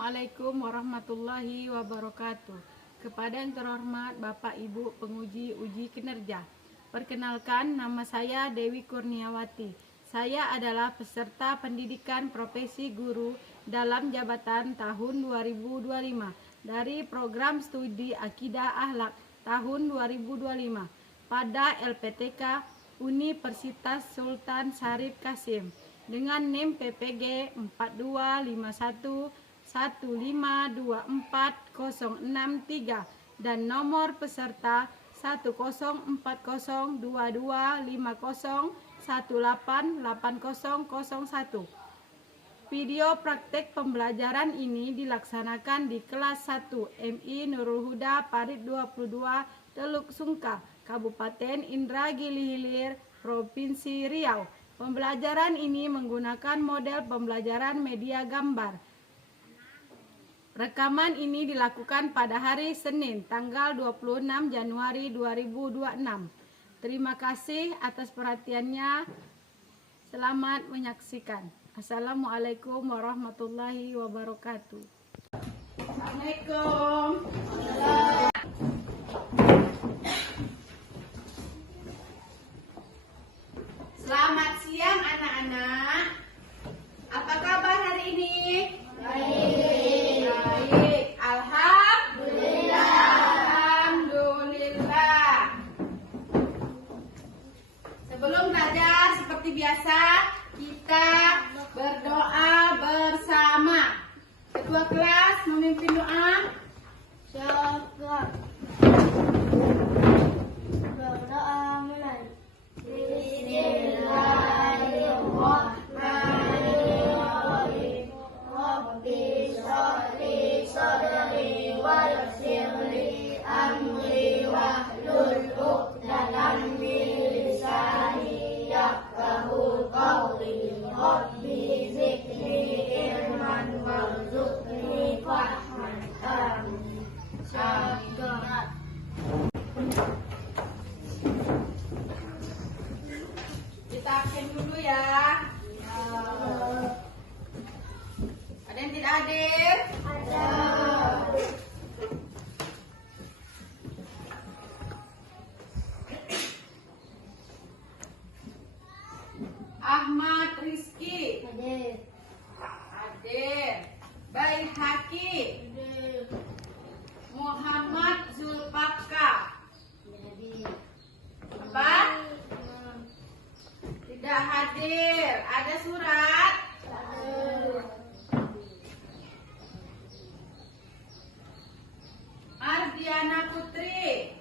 Assalamualaikum warahmatullahi wabarakatuh. Kepada yang terhormat Bapak Ibu penguji uji kinerja, perkenalkan nama saya Dewi Kurniawati. Saya adalah peserta pendidikan profesi guru dalam jabatan tahun 2025 dari program studi Akidah Akhlak tahun 2025 pada LPTK Universitas Sultan Syarif Kasim dengan NIM PPG 4251524063 dan nomor peserta 10402250188001. Video praktek pembelajaran ini dilaksanakan di kelas 1 MI Nurul Huda Parit 22 Teluk Sungka, Kabupaten Indragiri Hilir, Provinsi Riau. Pembelajaran ini menggunakan model pembelajaran media gambar. Rekaman ini dilakukan pada hari Senin, tanggal 26 Januari 2026. Terima kasih atas perhatiannya. Selamat menyaksikan. Assalamualaikum warahmatullahi wabarakatuh. Assalamualaikum. Selamat siang anak-anak. Apa kabar hari ini? Baik. Alhamdulillah. Sebelum belajar seperti biasa, kita berdoa bersama. Ketua kelas memimpin doa. Syukur. Berdoa mulai. Bismillahirrahmanirrahim. Rabbi sholli sadri wa yassir li amri wahlul 'uqdatam min lisani yafqahu qawli. Rabbi zidni ilman warzuqni fahman. Amin. Kita absen dulu ya. Ada yang tidak hadir? Ada. Ahmad Rizki. Hadir. Hadir. Baihaqi. Hadir. Muhammad Zulfaqar. Hadir. Apa? Tidak hadir. Ada surat? Ardiana Putri.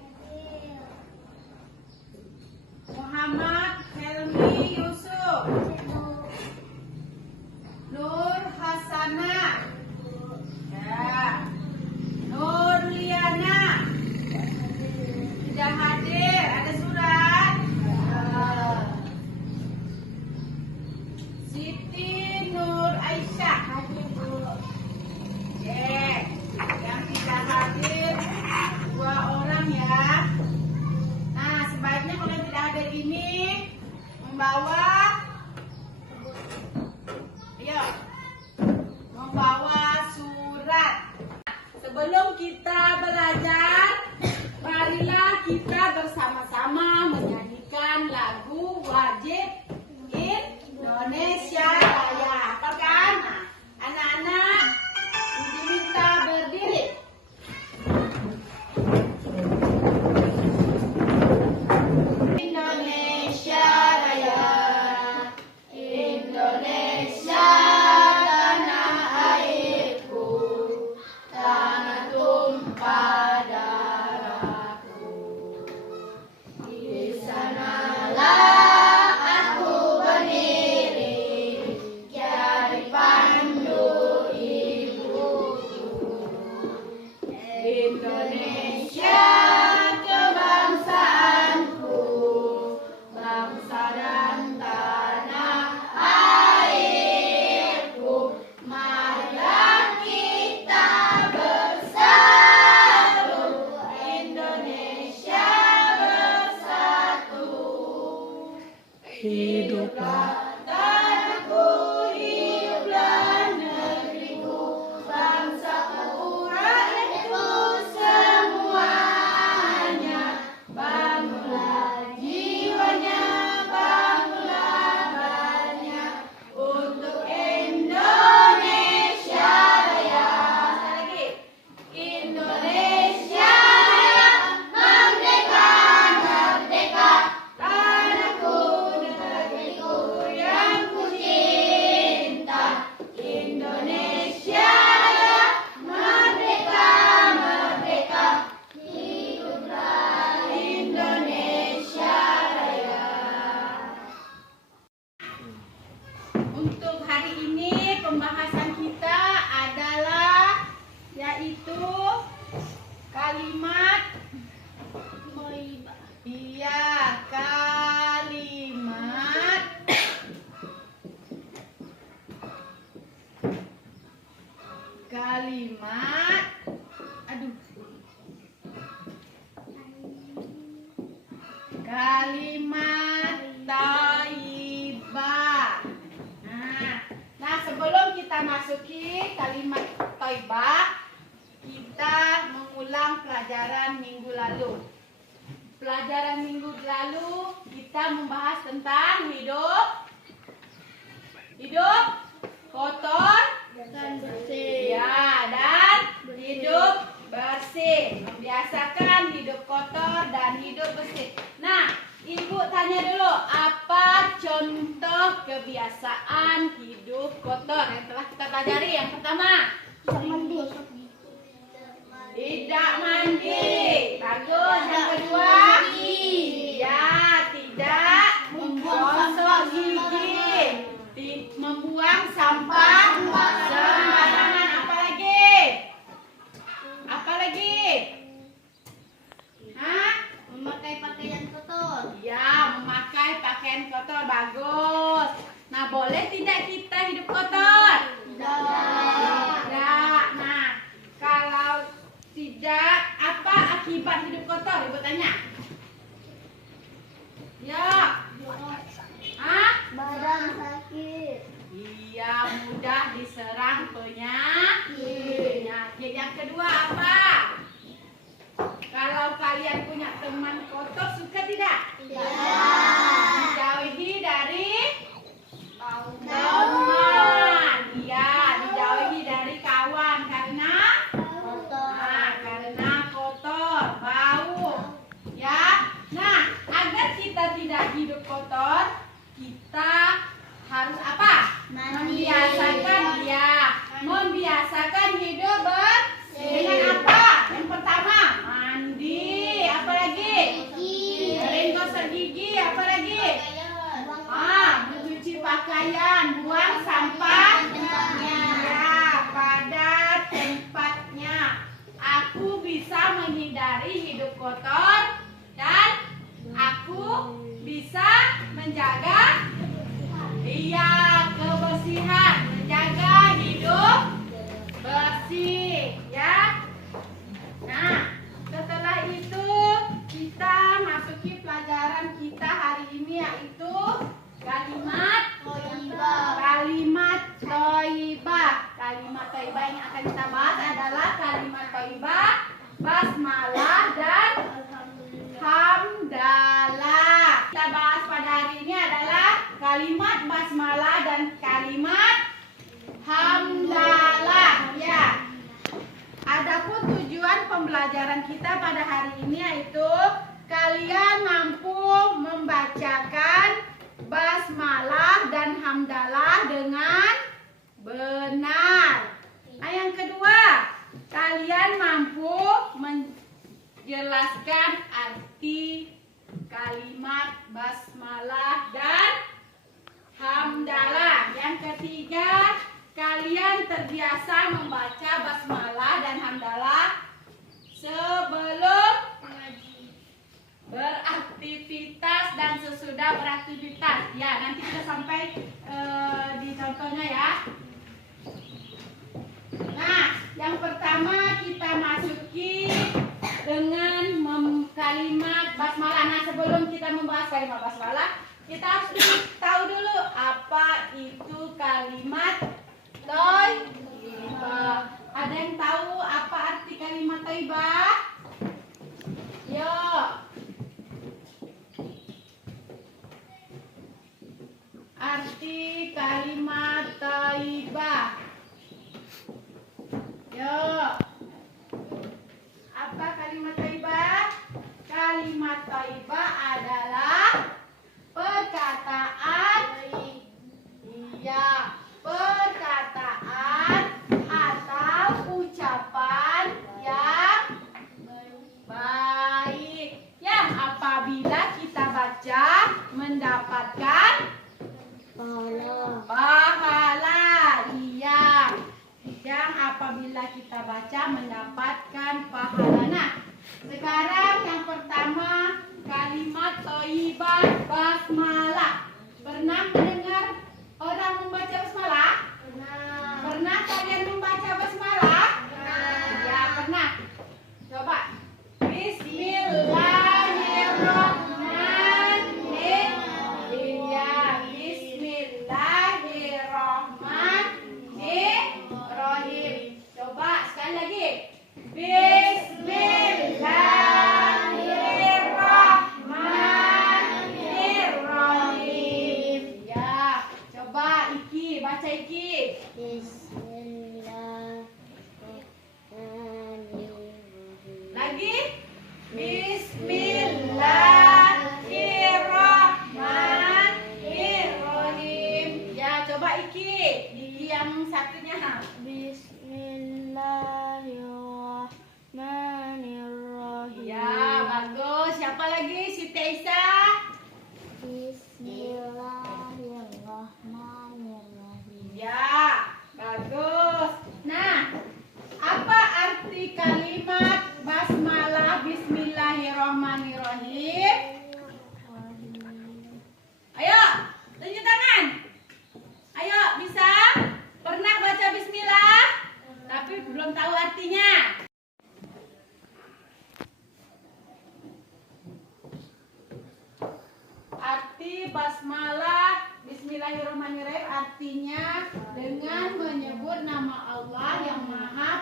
Muhammad Helmi Yusuf. Nur Hasanah. Ya. Nur Liana. Tidak hadir. Ada surat? Siti Nur Aisyah. Yang tidak hadir 2 orang ya. Nah, sebaiknya kalau yang tidak hadir ini membawa surat. Sebelum kita belajar, marilah kita bersama-sama menyanyikan lagu wajib Indonesia Raya. Apa kan? Anak-anak diminta berdiri. Indonesia Raya, Indonesia tanah airku, tanah tumpah darah. kalimat, aduh, kalimat thayyibah. Nah, sebelum kita masuki kalimat thayyibah, kita mengulang pelajaran minggu lalu. Pelajaran minggu lalu kita membahas tentang hidup kotor dan bersih. ya, dan hidup bersih. Membiasakan hidup kotor dan hidup bersih. Nah, Ibu tanya dulu, apa contoh kebiasaan hidup kotor yang telah kita pelajari? Yang pertama, tidak mandi. Bagus. Yang kedua, ya, tidak menggosok gigi, membuang sampah sembarangan. Apa lagi? Hah? Memakai pakaian kotor. Ya, memakai pakaian kotor. Bagus. Nah, boleh tidak kita hidup kotor? Tidak. Nah, kalau tidak, apa akibat hidup kotor? Ibu tanya. Ya. Hah? Badan sakit. Iya, mudah diserang penyakit. Yang kedua apa? Kalau kalian punya teman kotor, suka tidak? Dijauhi dari teman. Iya, dijauhi dari kawan karena kotor, bau. Ya. Nah, agar kita tidak hidup kotor, kita harus apa? Membiasakan hidup bersih. Dengan apa? Yang pertama, mandi. Apa lagi? Sering gosok gigi. Apa lagi? Mencuci pakaian, buang sampah pada tempatnya. Aku bisa menghindari hidup kotor dan aku bisa menjaga kebersihan, menjaga hidup bersih, ya. Nah, setelah itu kita masuki pelajaran kita hari ini, yaitu kalimat thayyibah. Kalimat thayyibah yang akan kita bahas adalah kalimat thayyibah, basmalah dan hamdalah. Kita bahas pada hari ini adalah kalimat basmalah dan kalimat hamdalah. Ya. Adapun tujuan pembelajaran kita pada hari ini yaitu kalian mampu membacakan basmalah dan hamdalah dengan benar. Nah, yang kedua, kalian mampu menjelaskan arti kalimat basmalah dan hamdalah. Yang ketiga, kalian terbiasa membaca basmalah dan hamdalah sebelum beraktivitas dan sesudah beraktivitas. Ya, nanti kita sampai di contohnya ya. Nah, yang pertama kita masuki dengan kalimat basmalah. Nah, sebelum kita membahas kalimat basmalah, kita harus tahu dulu apa itu kalimat thayyibah. Ada yang tahu apa arti kalimat thayyibah? Yuk. Arti kalimat thayyibah. Yuk. Apa kalimat thayyibah? Kalimat thayyibah adalah perkataan, perkataan atau ucapan yang baik, yang apabila kita baca mendapatkan pahala. Iya, yang apabila kita baca mendapatkan pahala. Nah, sekarang yang pertama kalimat thayyibah basmalah. Pernah mendengar orang membaca basmalah? Pernah kalian membaca basmalah?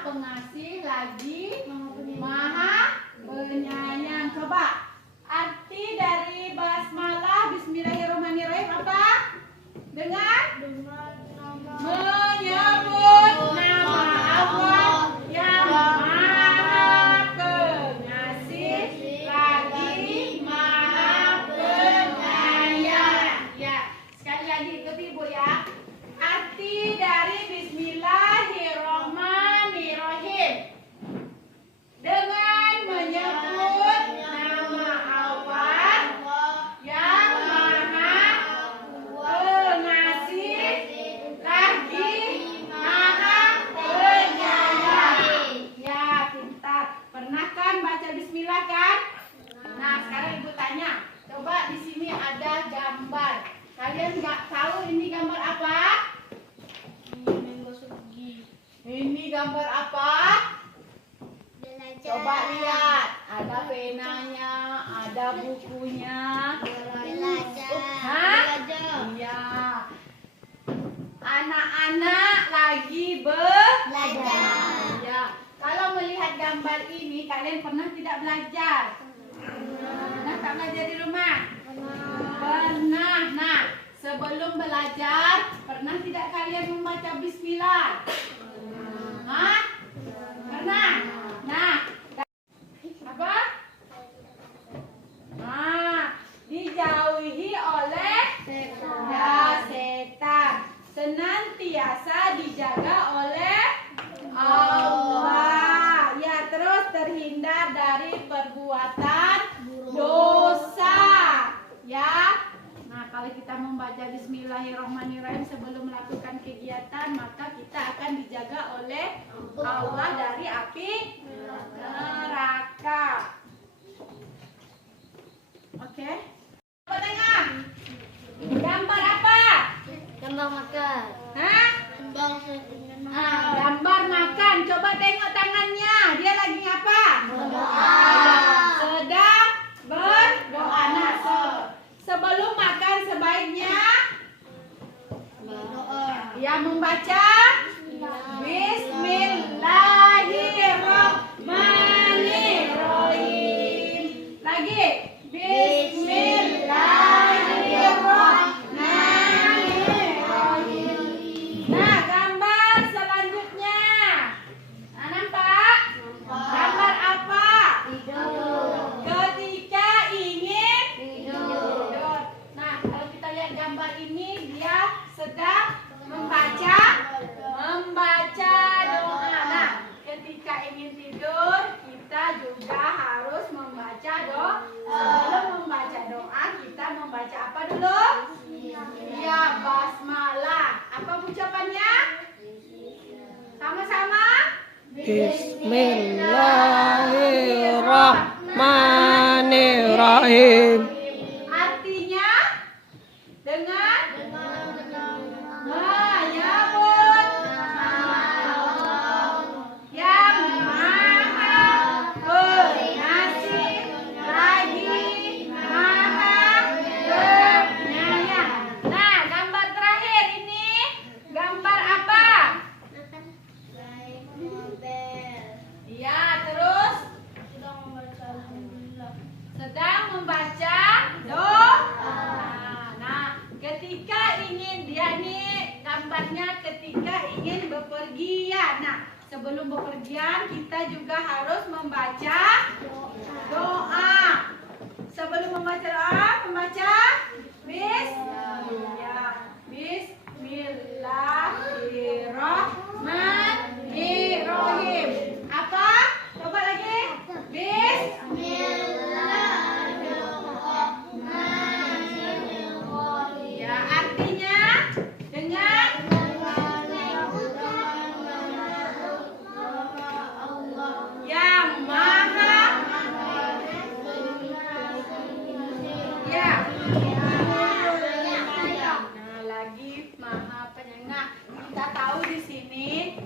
Pengasih, lagi Maha Penyayang. Coba arti dari basmalah Bismillahirrahmanirrahim apa? Dengan menyebut nama Allah yang Maha Pengasih, lagi Maha Penyayang. Ya, sekali lagi ikuti Ibu ya. Arti dari Bismillahirrahmanirrahim dengan menyebut nama Allah yang Maha Pengasih, lagi Maha Penyayang. Ya, pintar. Pernah kan baca Bismillah kan? Nah, sekarang Ibu tanya. Coba di sini ada gambar. Kalian nggak tahu ini gambar apa? Ini gambar apa? Coba lihat. Ada penanya, ada bukunya. Hah? Iya. Anak-anak lagi belajar. Ya. Kalau melihat gambar ini, kalian pernah tidak belajar? Pernah tak belajar di rumah? Pernah. Nah, sebelum belajar, pernah tidak kalian membaca Bismillah? Hah? Pernah? Nah, apa? Nah, dijauhi oleh setan. Senantiasa dijaga oleh Allah. Ya, terus terhindar dari perbuatan dosa. Ya. Nah, kalau kita membaca Bismillahirrahmanirrahim sebelum melakukan kegiatan, maka kita akan dijaga oleh Allah dari api neraka. Oke? Coba tengok. Gambar apa? Gambar makan. Hah? Gambar makan. Coba tengok tangannya. Dia lagi apa? Berdoa. Sedang berdoa. Nah, sebelum makan sebaiknya ya membaca Bismillahirrahmanirrahim. Lagi Bismillahirrahmanirrahim. Nah, gambar selanjutnya. Nah, nampak? Gambar apa? Ketika ingin tidur. Nah, kalau kita lihat gambar ini, dia sedang membaca doa. Nah, ketika ingin tidur, kita juga harus membaca doa. Sebelum membaca doa, kita membaca apa dulu? Ya, basmalah. Apa ucapannya? Sama-sama? Bismillahirrahmanirrahim. Artinya dengan menyebut yang Maha Pengasih, lagi Maha Penyayang. Nah, gambar terakhir ini gambar apa? Ya, terus sedang membaca doa. Nah, ketika ingin dia nih gambarnya ketika ingin bepergian. Nah, sebelum bepergian kita juga harus membaca doa. Sebelum membaca doa, membaca Bismillahirrahmanirrahim. Apa? Coba lagi. Ya, artinya dengan yang Maha. Ya. Nah, lagi Maha Penyayang. Nah, kita tahu di sini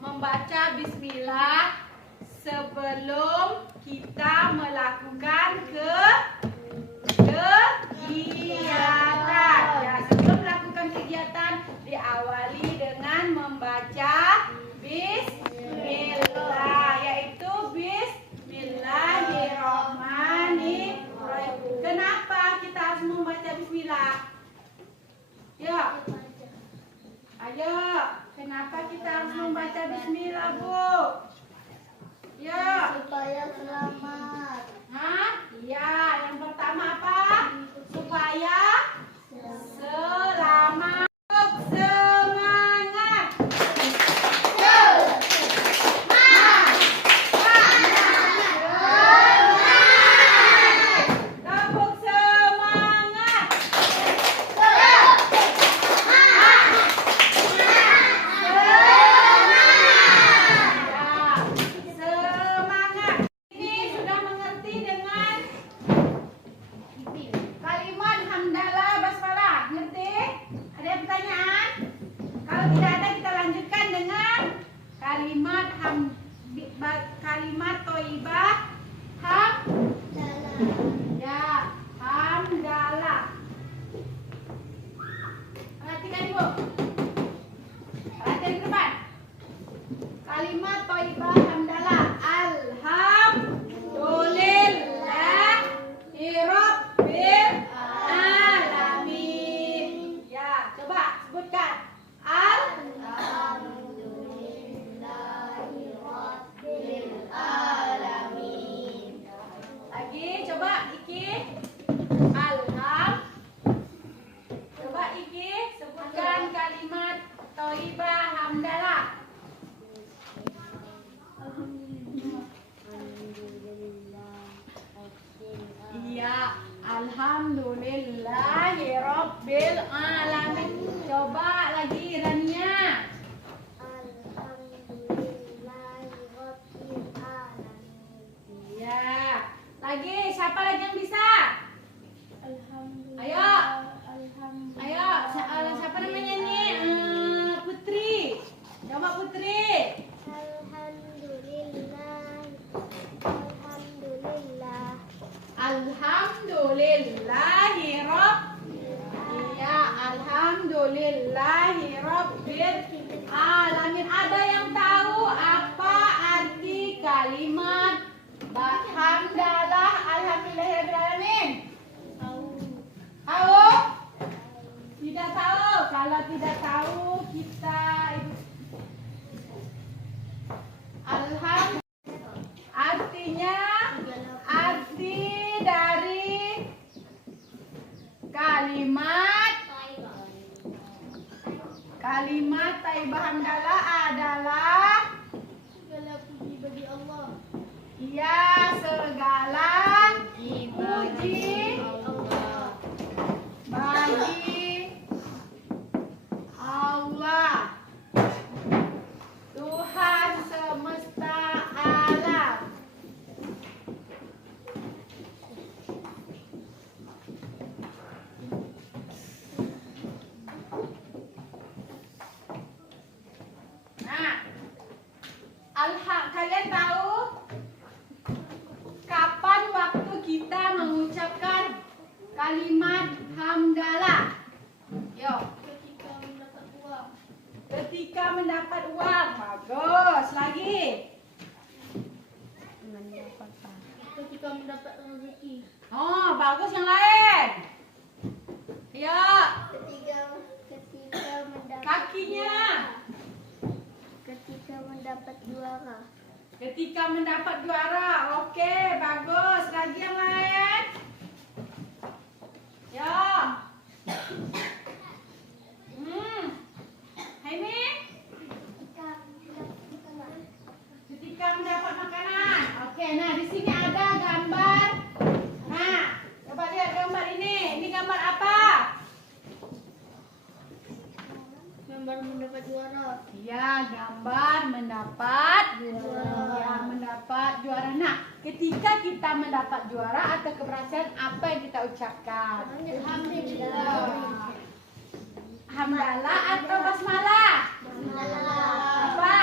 membaca Bismillah sebelum kita melakukan kegiatan. Ya, sebelum melakukan kegiatan diawali dengan membaca Bismillah. kalimat thayyibah hamdalah. Alhamdulillahi rabbil alamin. Ya, coba sebutkan. Lagi, coba Iki. Coba Iki sebutkan kalimat thayyibah hamdalah. Iya, alhamdulillahi rabbil alamin. Coba lagi Rania. Iya. Lagi, siapa lagi yang bisa? Ayo. Ayo, siapa namanya nih? Putri. Coba Putri. Alhamdulillahi rabbil alamin. Ada yang tahu apa arti kalimat hamdalah alhamdulillahirabbil alamin? Tahu? Tidak tahu. Kalau tidak tahu kita artinya arti dari kalimat thayyibah hamdalah adalah Segala puji bagi Allah. iya, segala puji bagi Allah, Tuhan semesta alam. Nah, kalian tahu kapan waktu kita mengucapkan kalimat hamdalah? Yo. Ketika mendapat uang. Bagus. Lagi. Ketika mendapat rezeki. Oh, bagus, yang lain. Ya. Ketika mendapat Kakinya. Ketika mendapat juara. Ketika mendapat juara. Oke, bagus. Lagi yang lain. Ya. Haimi. Ketika mendapat makanan. Oke, nah di sini ada gambar. Nah, coba lihat gambar ini. Ini gambar apa? Gambar mendapat juara. Iya, gambar mendapat juara. Ya, mendapat juara. Nah, ketika kita mendapat juara atau keberhasilan, apa yang kita ucapkan? Alhamdulillah. Hamdalah atau basmalah? Apa?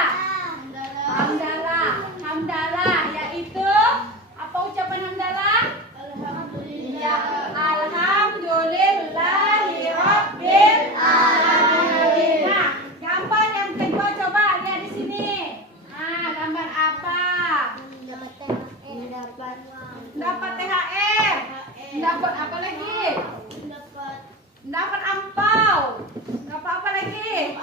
Hamdalah. Hamdalah yaitu apa ucapan hamdalah? Ya, alhamdulillahi rabbil alamin. Nah, gambar yang kedua coba lihat di sini. Nah, gambar apa? Dapat THR. Dapat apa lagi? Dapat ampau. Dapat apa lagi?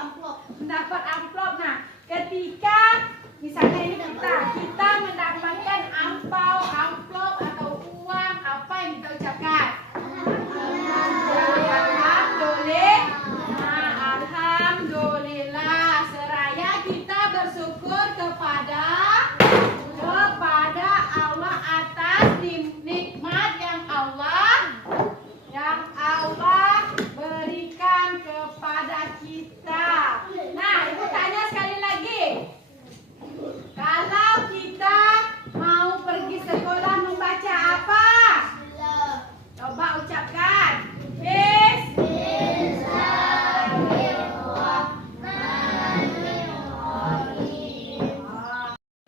Dapat amplop. Nah, ketika misalnya ini kita mendapatkan ampau, amplop atau uang, apa yang kita ucapkan? Alhamdulillah. Seraya kita bersyukur kepada Allah atas nikmat yang Allah berikan kepada kita. Nah, Ibu tanya sekali lagi. Kalau kita mau pergi sekolah membaca apa? Coba ucapkan.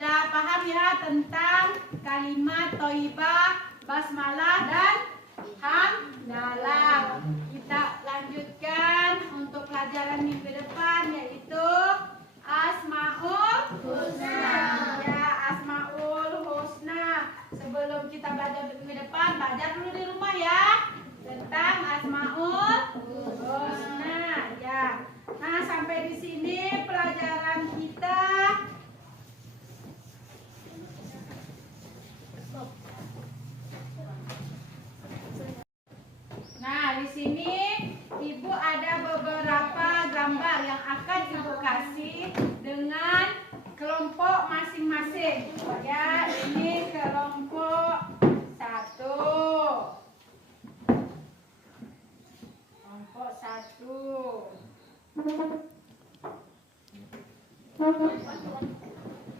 Sudah paham ya tentang kalimat thayyibah, basmalah dan hamdalah. Kita lanjutkan untuk pelajaran minggu depan yaitu Asmaul Husna. belajar dulu di rumah ya tentang Asmaul Husna ya. Nah, sampai di sini pelajaran kita. Nah, di sini Ibu ada beberapa gambar yang akan Ibu kasih dengan kelompok masing-masing. Ya, ini kelompok 1. Kelompok 1.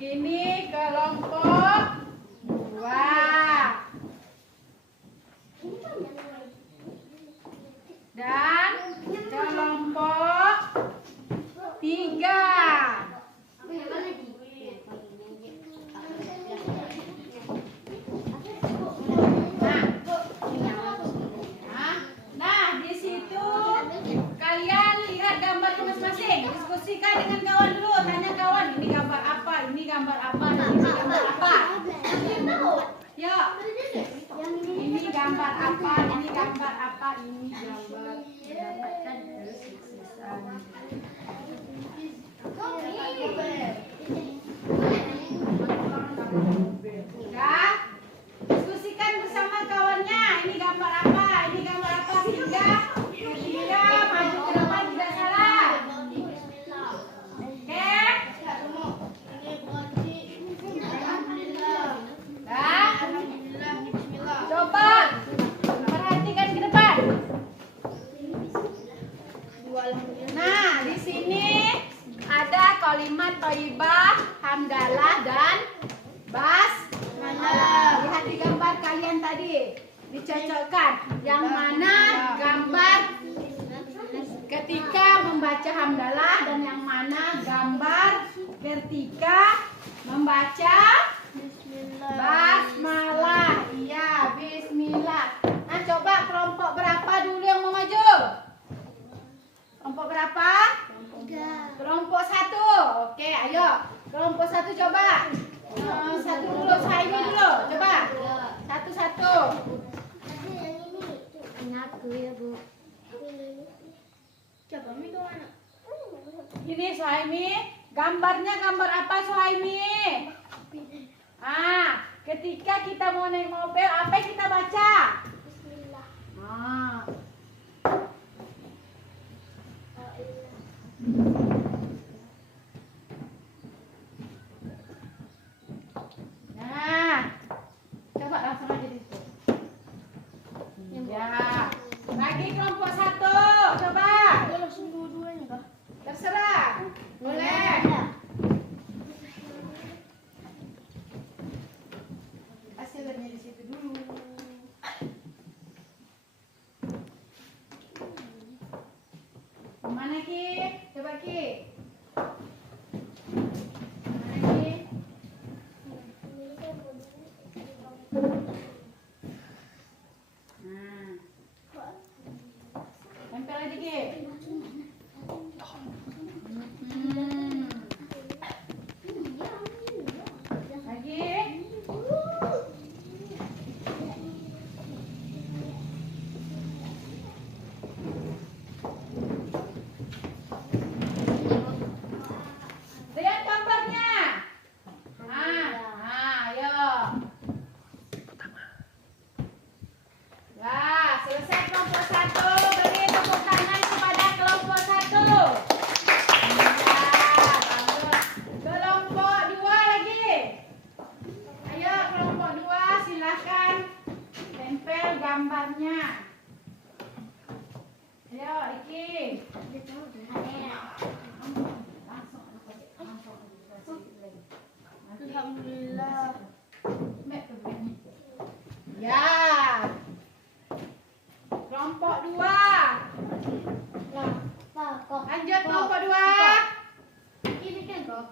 Ini kelompok 2. Dan kelompok 3. Nah, di situ kalian lihat gambarnya masing-masing. Diskusikan dengan kawan dulu. Tanya kawan, ini gambar apa? Ini gambar apa? Ini gambar apa? Yuk. Ini gambar apa? Ini gambar apa? Ini gambar mendapatkan kesuksesan. Ya. Diskusikan bersama kawannya. Ini gambar apa? Ini gambar apa? Tiga maju ke depan tidak salah. Oke. Coba perhatikan ke depan. Nah, di sini ada kalimat thayyibah, hamdalah dan basmalah. Lihat di gambar kalian tadi. Dicocokkan yang mana gambar ketika membaca hamdalah dan yang mana gambar ketika membaca basmalah. Iya, bismillah. Nah, coba kelompok berapa dulu yang mau maju? Kelompok berapa? Kelompok 1. Oke, ayo. Kelompok 1 coba. Satu dulu, saya ini dulu. Coba. Satu-satu. Aku ya, Bu. Coba Mi ke mana? Ini Suhaimi. Gambarnya gambar apa Suhaimi? Ketika kita mau naik mobil, apa yang kita baca? Bismillah. Nah, coba langsung aja di situ. Ya, lagi kelompok 1, coba. Langsung dua-duanya kah? Terserah, boleh. Hasilnya di situ dulu. Mana Ki? Coba Ki. Mana Ki? Tempel lagi Ki. Lagi. Lihat gambarnya. Ayo. Ya, selesai kelompok 1. Beri tepuk tangan kepada kelompok 1. Kelompok 2 lagi. Ayo kelompok 2 silakan tempel gambarnya. Ayo Iki. Alhamdulillah. Ya. Kelompok 2. Lanjut kelompok 2. Ini kan kok.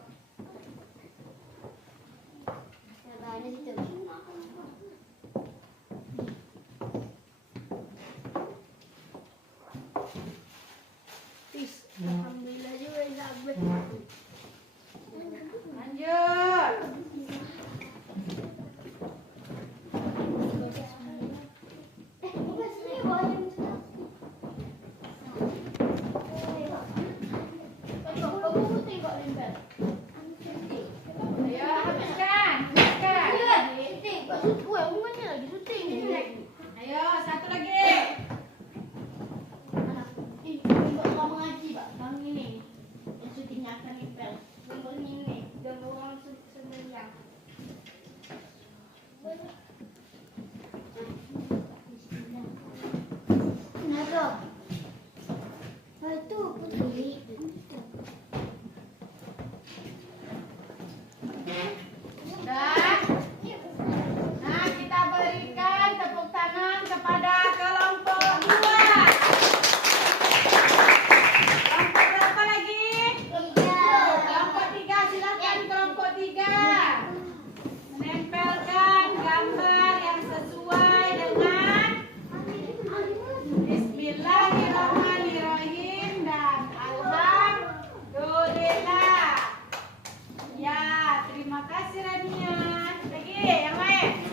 Ada situ. Alhamdulillah juga sampai. Lanjut. Makasih Rania. Lagi yang lain.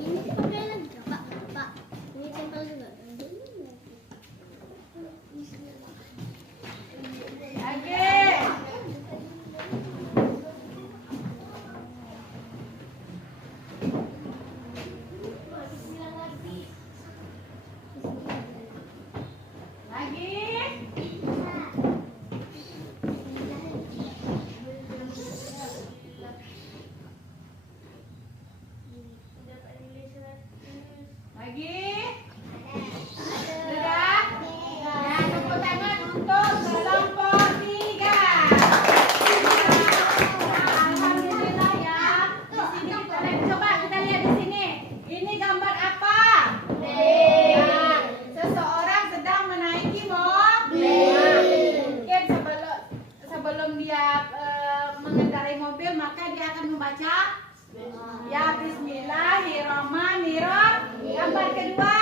Ini pakai lagi Pak. Pak. Ini tempel juga. Lagi. Lagi. Sudah? Ya, tepuk tangan untuk kelompok 3. Alhamdulillah ya. Di sini kita lihat, coba kita lihat di sini. Ini gambar apa? Nah, seseorang sedang menaiki mobil. Mungkin sebelum dia mengendarai mobil, maka dia akan membaca ya Bismillahirrahmanirrahim. Gambar kedua.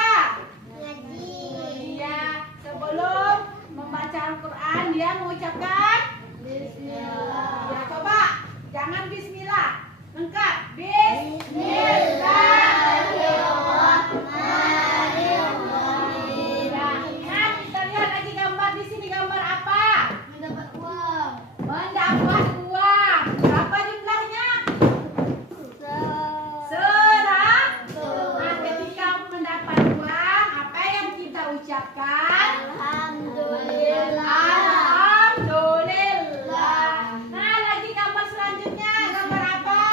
Iya, sebelum membaca Al-Quran dia mengucapkan Bismillah. ya, coba jangan Bismillah, lengkap Bismillahirrahmanirrahim. Ya, nah kita lihat lagi gambar di sini, gambar apa? Mendapat uang. Mendapat uang. Berapa jumlahnya? Nah, ketika mendapat uang, apa yang kita ucapkan? Alhamdulillah. Alhamdulillah. Nah, lagi gambar selanjutnya, gambar apa?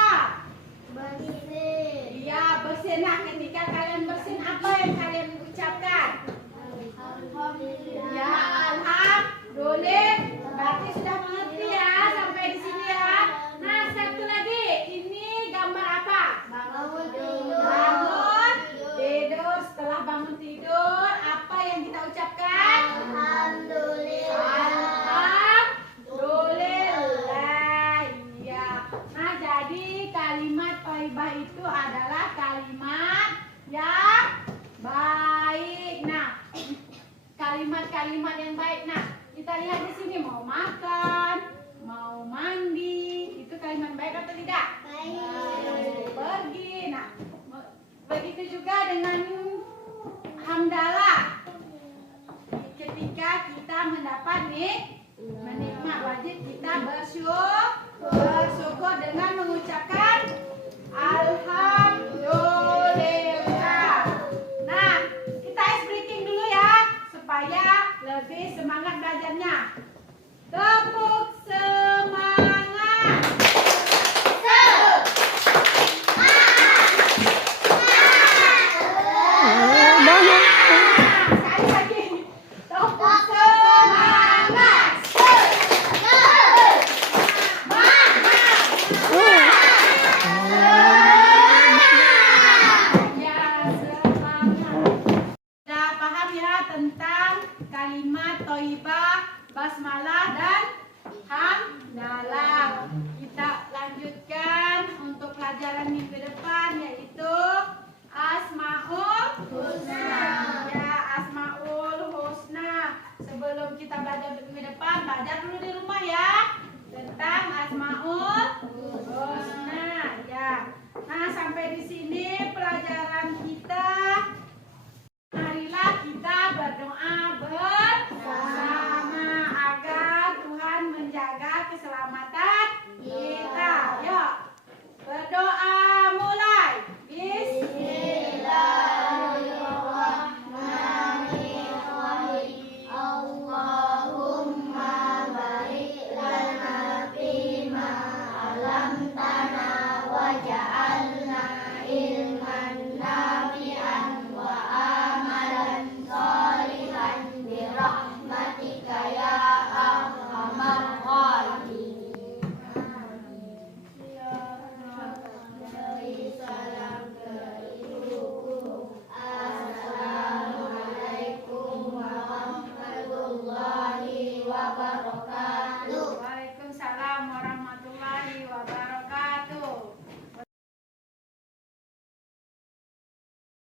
Bersih. Iya, bersin. Nah, ketika kalian bersin, apa yang kalian ucapkan? Alhamdulillah. Ya, alhamdulillah. Berarti sudah mengerti ya sampai di sini ya. Nah, satu lagi. Ini gambar apa? Bangun tidur. Bangun tidur. Setelah bangun tidur, apa yang kita ucapkan? Alhamdulillah. Alhamdulillah. Iya. Nah, jadi kalimat thayyibah itu adalah kalimat yang baik. Nah, kalimat-kalimat yang baik. Nah, kita lihat di sini, mau makan, mau mandi, itu kalimat baik atau tidak? Baik. Pergi. Nah, begitu juga dengan hamdalah. Ketika kita mendapat menikmat, wajib kita bersyukur.